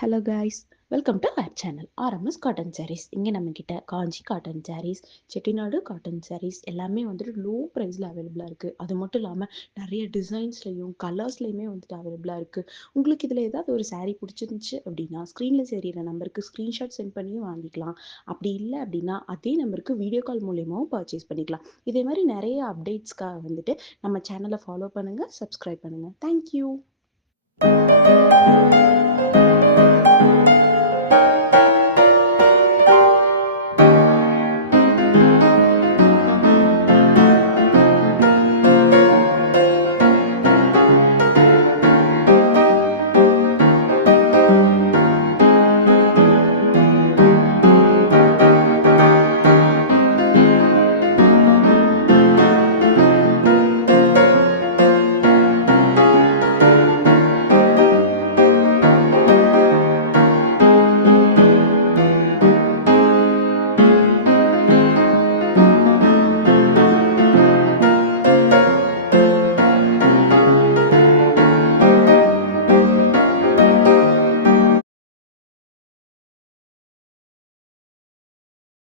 Hello guys, welcome to our channel RMS cotton sarees. இங்கே நம்மக்கிட்ட Kanchi cotton sarees, Chettinad cotton sarees எல்லாமே வந்துட்டு லோ ப்ரைஸில் அவைலபிளாக இருக்குது. அது மட்டும் இல்லாமல் நிறைய டிசைன்ஸ்லையும் கலர்ஸ்லையுமே வந்துட்டு அவைலபிளாக இருக்குது. உங்களுக்கு இதில் ஏதாவது ஒரு சாரீ பிடிச்சிருந்துச்சு அப்படின்னா ஸ்க்ரீனில் தெரியிற நம்பருக்கு ஸ்க்ரீன்ஷாட் சென்ட் பண்ணியும் வாங்கிக்கலாம். அப்படி இல்லை அப்படின்னா அதே நம்பருக்கு வீடியோ கால் மூலியமாகவும் பர்ச்சேஸ் பண்ணிக்கலாம். இதே மாதிரி நிறைய அப்டேட்ஸ்க்காக வந்துட்டு நம்ம சேனலை ஃபாலோ பண்ணுங்கள், சப்ஸ்கிரைப் பண்ணுங்கள். தேங்க்யூ.